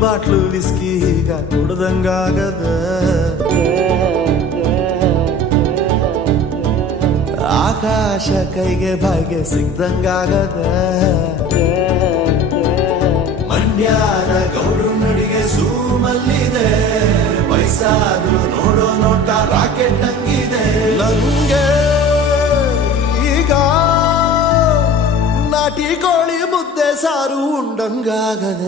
bottle whisky ಈಗ ಕುಡ್ದಂಗಾಗದ ಆಕಾಶ ಕೈಗೆ ಬಾಯಿಗೆ ಸಿಗ್ದಂಗಾಗದ ಮಂಡ್ಯಾನ ಗೌಡು ನಡಿಗೆ ಸೂಮಲ್ಲಿದೆ ವಯಸ್ಸಾದ್ರೂ ನೋಡೋ ನೋಟ ರಾಕೆಟ್ ಹಂಗಿದೆ ನಂಗೆ ಈಗ ನಾಟಿ ಕೋಳಿ ಮುದ್ದೆ ಸಾರು ಉಂಡಂಗಾಗದ